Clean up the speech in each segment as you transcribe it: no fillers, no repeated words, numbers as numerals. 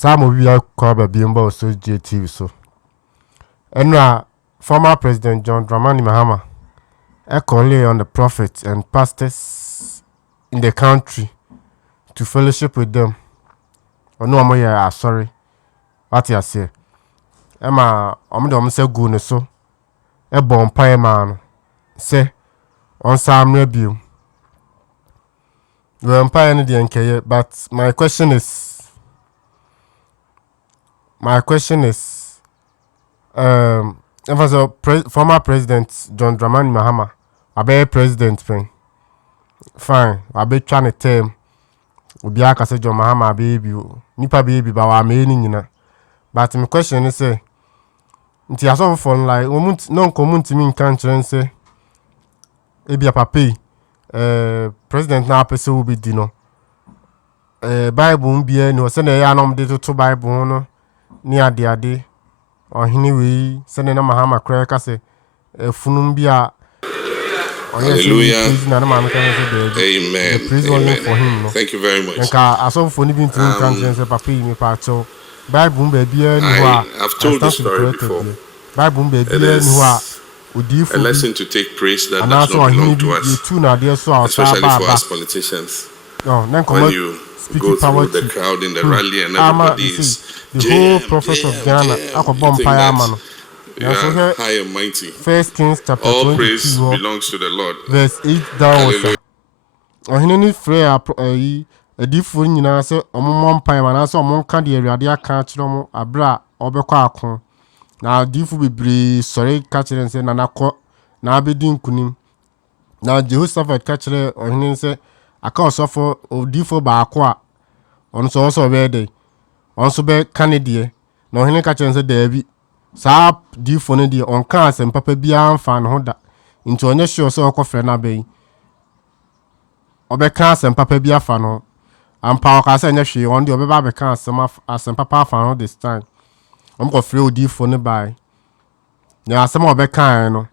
Some of you are called Bimbo OsossGh TV so. And former President John Dramani Mahama only on the prophets and pastors in the country to fellowship with them. Or no more sorry. What you say? Emma say good so. A bomb pie man say on some review. We empire any the but my question is if was a former president John Dramani Mahama, I be president fine, I be trying to tell Obi aka say John Mahama baby, nipa baby ba wa me nyina. But my question is say nti aso for like no community me kan kire say ebi papa president na person will be dino Bible mbie no se na ya no de to Bible no ni ade ohini we se na Mahama kra ka se funum bia hallelujah. Amen. For him, no? Thank you very much. I've told the story before. A lesson to take praise that does not belong to us, especially for us politicians. When you go through the crowd in the rally and everybody is the whole prophet of Ghana, high and mighty. First Kings chapter all 22, praise belongs to the Lord. Verse 8 down. Ohineni frɛ adifo nyinaa sɛ ɔmo mpan ma na sɛ ɔmo nka de Awurade aka kyerɛ ɔmo abra ɔbɛkɔ ako na adifo bebree sɔre ka kyerɛ sɛ na nakɔ na abedi nkunim na Jehoshaphat ka kyerɛ ɔhene sɛ aka ɔsɔfo odifo baako a ɔno sɛ ɔsɔ ɔbɛyɛ dɛ ɔnso bɛ ka ne deɛ na ɔhene ka kyerɛ sɛ daabi saa difo no deɛ ɔnka asɛm papa biara mfa ne ho da nti ɔnyɛ sure sɛ ɔkɔfrɛ no abɛyi Obeka asem papa bi afa no ampa o ka se nya hwe on de obeba beka asem papa afa no this time omko free odifo ne bai na asem obeka no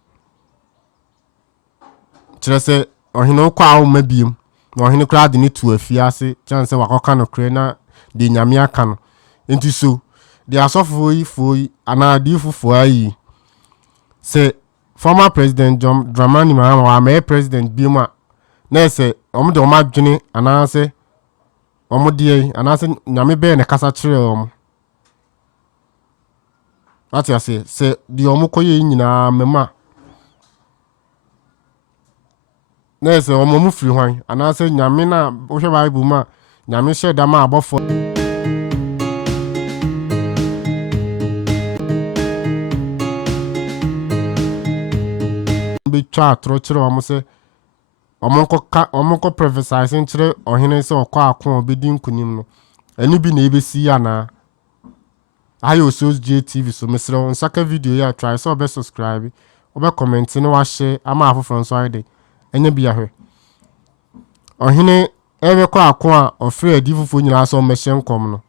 kire se ohino kwa awu mabiem na ohino kra de ne tu afiase chance wakoka no kre na de nyame aka no enti so de asofo yi foi ana adifo ayi se former president John Dramani Mahama wa me president bi ma na se omo de oma dwene anase omo de anase nyame be ne kasa kire omo ati ase se di omo koye nyina mema na se omo mu firi hwan anase nyame na wo hwe Bible ma nyame hye da ma abofo be twa atro kire omo se omonko prophesy nkyere ohene se okọ akọ obedi nkunim no ani bi na ebesi ya na ayo OsossGh TV so mesre nsaka video ya try so be subscribe obe comment no wa share ama afoforo nso ayde enye bia hwe ohene ebe kọ akọ a ofre adifufo nyina so mehye nkom no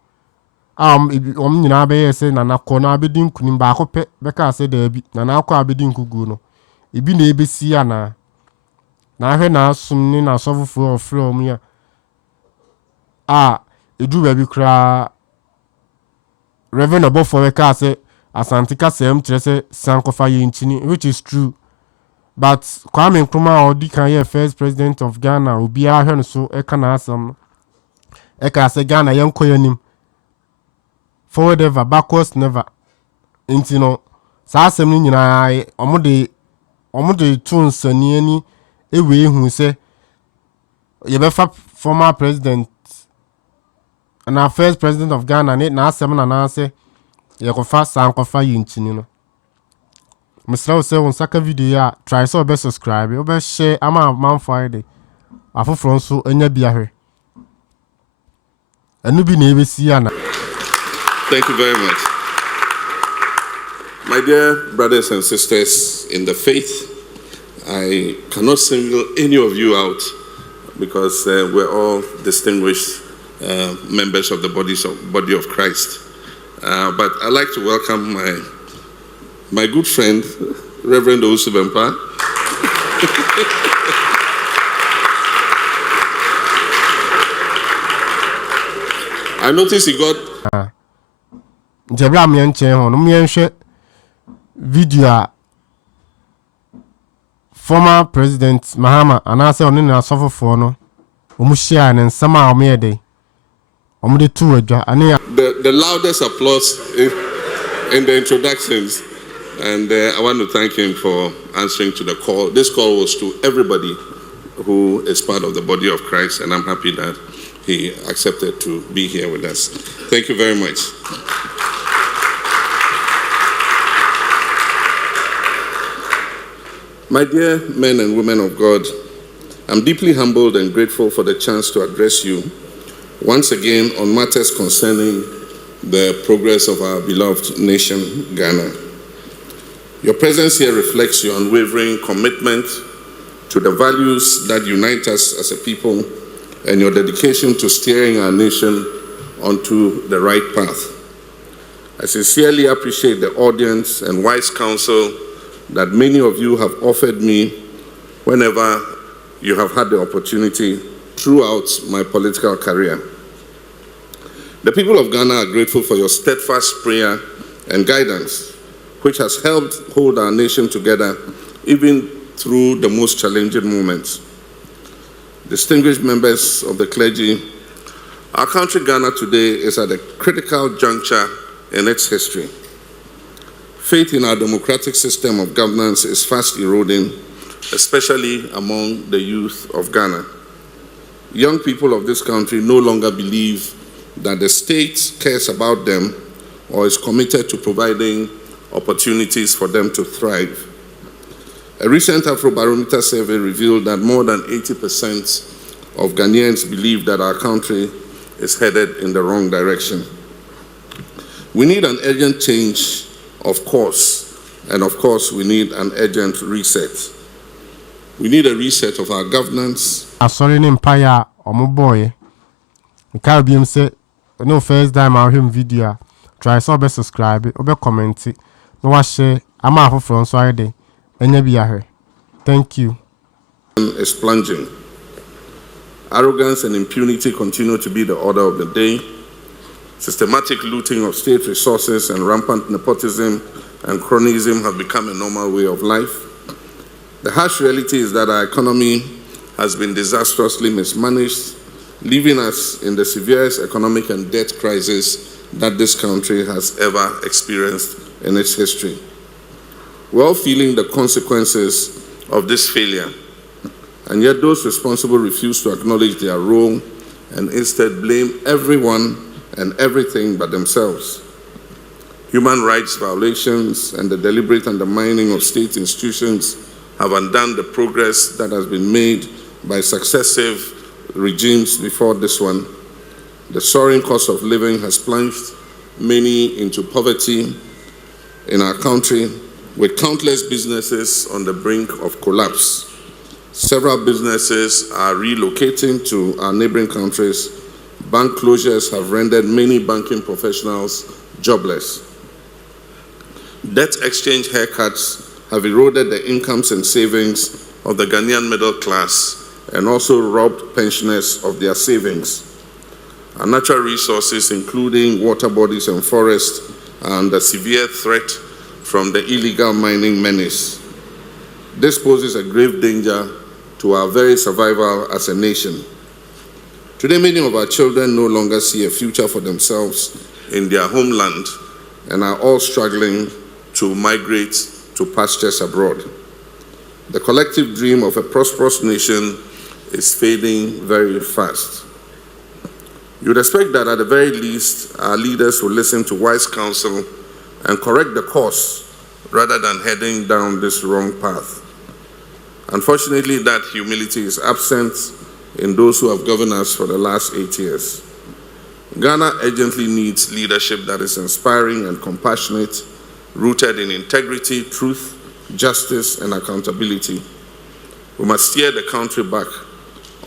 nyina be yese na nakọ na abedi nkunim ba akọ be ka se da bi na akọ abedi nkugu no ibi na ebesi ya na hwe na asum ni na sofofo ofre omia edu ba bi kra Reverend Obofo we ka say asantika sem kire say sankofa ye nchini which is true but Kwame Nkrumah odi kan ye first president of Ghana obi a hwe no so e ka na asam e ka say Ghana ye nkoyanim forward ever backwards never intino sa asem ni nyina omode tunsani ani ewe hu se ye be former president and our first president of Ghana na asem na say ye ko fa sankofa yinchini no misra se won saka video ya try so be subscribe o be share ama man Friday afoforo nso anya bia hwe anu bi na ebesi ya na. Thank you very much. My dear brothers and sisters in the faith, I cannot single any of you out because we're all distinguished members of the body of Christ. But I'd like to welcome my good friend, Reverend OsossGh. I noticed he got Jebra me nchen ho no me nhwe video former President Mahama anase oni na sofofo no omuhia ne nsama omede omde tu adwa ane the loudest applause in the introductions, and I want to thank him for answering to the call. This call was to everybody who is part of the body of Christ, and I'm happy that he accepted to be here with us. Thank you very much. My dear men and women of God, I'm deeply humbled and grateful for the chance to address you once again on matters concerning the progress of our beloved nation, Ghana. Your presence here reflects your unwavering commitment to the values that unite us as a people and your dedication to steering our nation onto the right path. I sincerely appreciate the audience and wise counsel that many of you have offered me whenever you have had the opportunity throughout my political career. The people of Ghana are grateful for your steadfast prayer and guidance, which has helped hold our nation together even through the most challenging moments. Distinguished members of the clergy, our country Ghana today is at a critical juncture in its history. Faith in our democratic system of governance is fast eroding, especially among the youth of Ghana. Young people of this country no longer believe that the state cares about them or is committed to providing opportunities for them to thrive. A recent Afrobarometer survey revealed that more than 80% of Ghanaians believe that our country is headed in the wrong direction. We need an urgent change of course, and of course we need an urgent reset. We need a reset of our governance. Sorry ni mpaya omo boy. Nka biem say no first time I him video. Try so be subscribe, obe comment, no wa share ama afoforo nso ayede. Enya bi ahwe. Thank you. Is plunging. Arrogance and impunity continue to be the order of the day. Systematic looting of state resources and rampant nepotism and cronyism have become a normal way of life. The harsh reality is that our economy has been disastrously mismanaged, leaving us in the severest economic and debt crisis that this country has ever experienced in its history. We're all feeling the consequences of this failure, and yet those responsible refuse to acknowledge their role and instead blame everyone and everything but themselves. Human rights violations and the deliberate undermining of state institutions have undone the progress that has been made by successive regimes before this one. The soaring cost of living has plunged many into poverty in our country, with countless businesses on the brink of collapse. Several businesses are relocating to our neighboring countries. Bank closures have rendered many banking professionals jobless. Debt exchange haircuts have eroded the incomes and savings of the Ghanaian middle class and also robbed pensioners of their savings. Our natural resources, including water bodies and forests, are under severe threat from the illegal mining menace. This poses a grave danger to our very survival as a nation. Today, many of our children no longer see a future for themselves in their homeland and are all struggling to migrate to pastures abroad. The collective dream of a prosperous nation is fading very fast. You would expect that at the very least, our leaders will listen to wise counsel and correct the course rather than heading down this wrong path. Unfortunately, that humility is absent in those who have governed us for the last 8 years. Ghana urgently needs leadership that is inspiring and compassionate, rooted in integrity, truth, justice, and accountability. We must steer the country back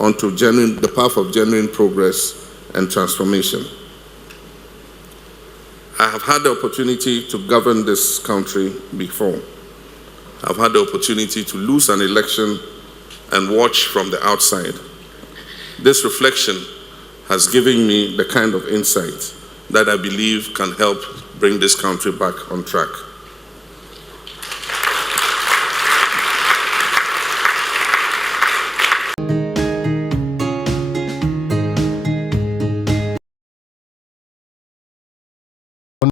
onto the path of genuine progress and transformation. I have had the opportunity to govern this country before. I've had the opportunity to lose an election and watch from the outside. This reflection has given me the kind of insight that I believe can help bring this country back on track.